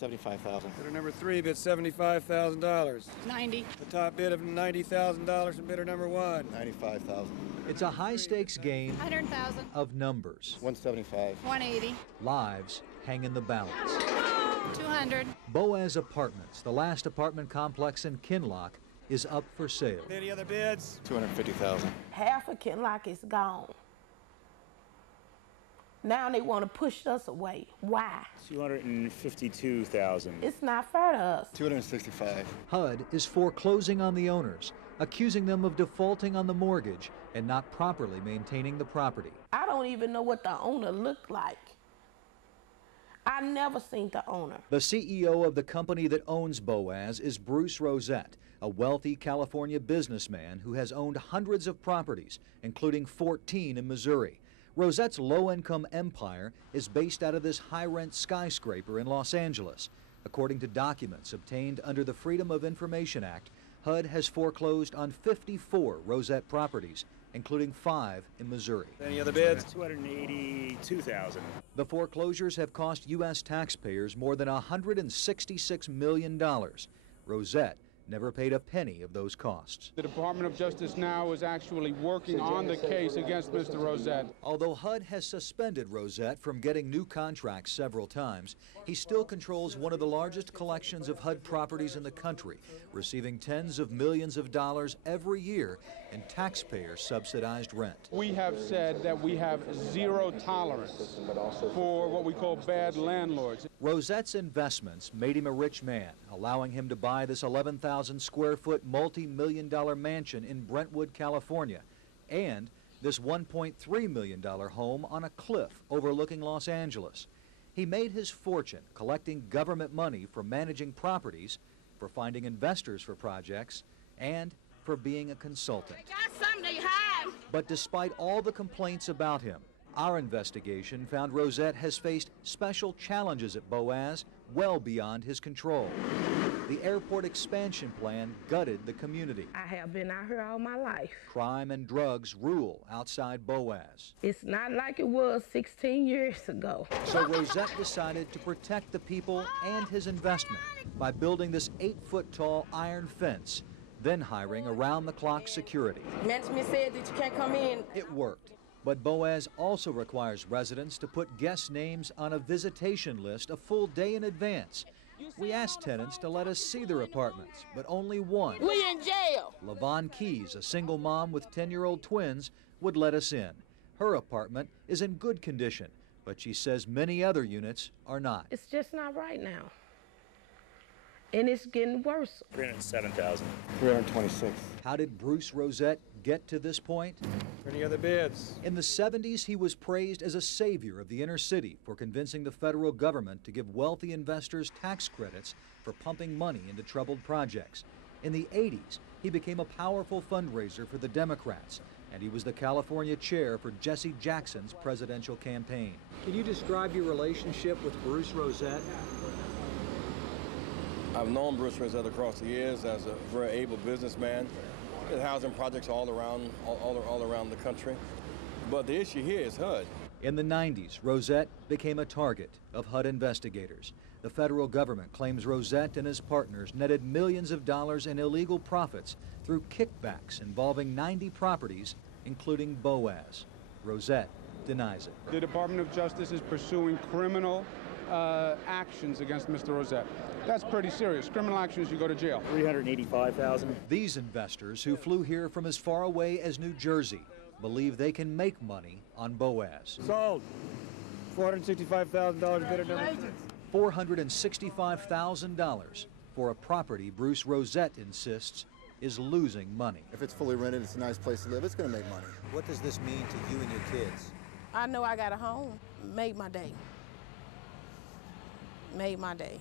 $75,000. Bidder number 3 bid $75,000. 90. The top bid of $90,000 from bidder number 1. $95,000. It's a high-stakes game 100,000. of numbers. $175,000. 180. Lives hang in the balance. 200. Boaz Apartments, the last apartment complex in Kinloch, is up for sale. Any other bids? $250,000. Half of Kinloch is gone. Now they want to push us away. Why? $252,000. It's not fair to us. $265,000. HUD is foreclosing on the owners, accusing them of defaulting on the mortgage and not properly maintaining the property. I don't even know what the owner looked like. I never seen the owner. The CEO of the company that owns Boaz is Bruce Rosette, a wealthy California businessman who has owned hundreds of properties, including 14 in Missouri. Rosette's low-income empire is based out of this high-rent skyscraper in Los Angeles. According to documents obtained under the Freedom of Information Act, HUD has foreclosed on 54 Rosette properties, including 5 in Missouri. Any other bids? $282,000. The foreclosures have cost U.S. taxpayers more than $166 million. Rosette never paid a penny of those costs. The Department of Justice now is actually working on the case against Mr. Rosette. Although HUD has suspended Rosette from getting new contracts several times, he still controls one of the largest collections of HUD properties in the country, receiving tens of millions of dollars every year in taxpayer-subsidized rent. We have said that we have zero tolerance for what we call bad landlords. Rosette's investments made him a rich man, allowing him to buy this 11,000-square-foot multi-million-dollar mansion in Brentwood, California, and this $1.3 million home on a cliff overlooking Los Angeles. He made his fortune collecting government money for managing properties, for finding investors for projects, and for being a consultant. Got something to hide. But despite all the complaints about him, our investigation found Rosette has faced special challenges at Boaz well beyond his control. The airport expansion plan gutted the community. I have been out here all my life. Crime and drugs rule outside Boaz. It's not like it was 16 years ago. So Rosette decided to protect the people and his investment by building this 8-foot-tall iron fence, then hiring around-the-clock security. Management said that you can't come in. It worked. But Boaz also requires residents to put guest names on a visitation list a full day in advance. We asked tenants to let us see their apartments, but only one. We in jail. LaVon Keys, a single mom with 10-year-old twins, would let us in. Her apartment is in good condition, but she says many other units are not. It's just not right now. And it's getting worse. $307,000. $326,000. How did Bruce Rosette get to this point? Any other bids? In the 70s, he was praised as a savior of the inner city for convincing the federal government to give wealthy investors tax credits for pumping money into troubled projects. In the 80s, he became a powerful fundraiser for the Democrats, and he was the California chair for Jesse Jackson's presidential campaign. Can you describe your relationship with Bruce Rosette? I've known Bruce Rosette across the years as a very able businessman. He has housing projects all around the country. But the issue here is HUD. In the 90s, Rosette became a target of HUD investigators. The federal government claims Rosette and his partners netted millions of dollars in illegal profits through kickbacks involving 90 properties, including Boaz. Rosette denies it. The Department of Justice is pursuing criminal actions against Mr. Rosette. That's pretty serious. Criminal actions, you go to jail. $385,000. These investors, who flew here from as far away as New Jersey, believe they can make money on Boaz. Sold. $465,000 bidder number. $465,000 for a property Bruce Rosette insists is losing money. If it's fully rented, it's a nice place to live, it's going to make money. What does this mean to you and your kids? I know I got a home. Made my day. Made my day.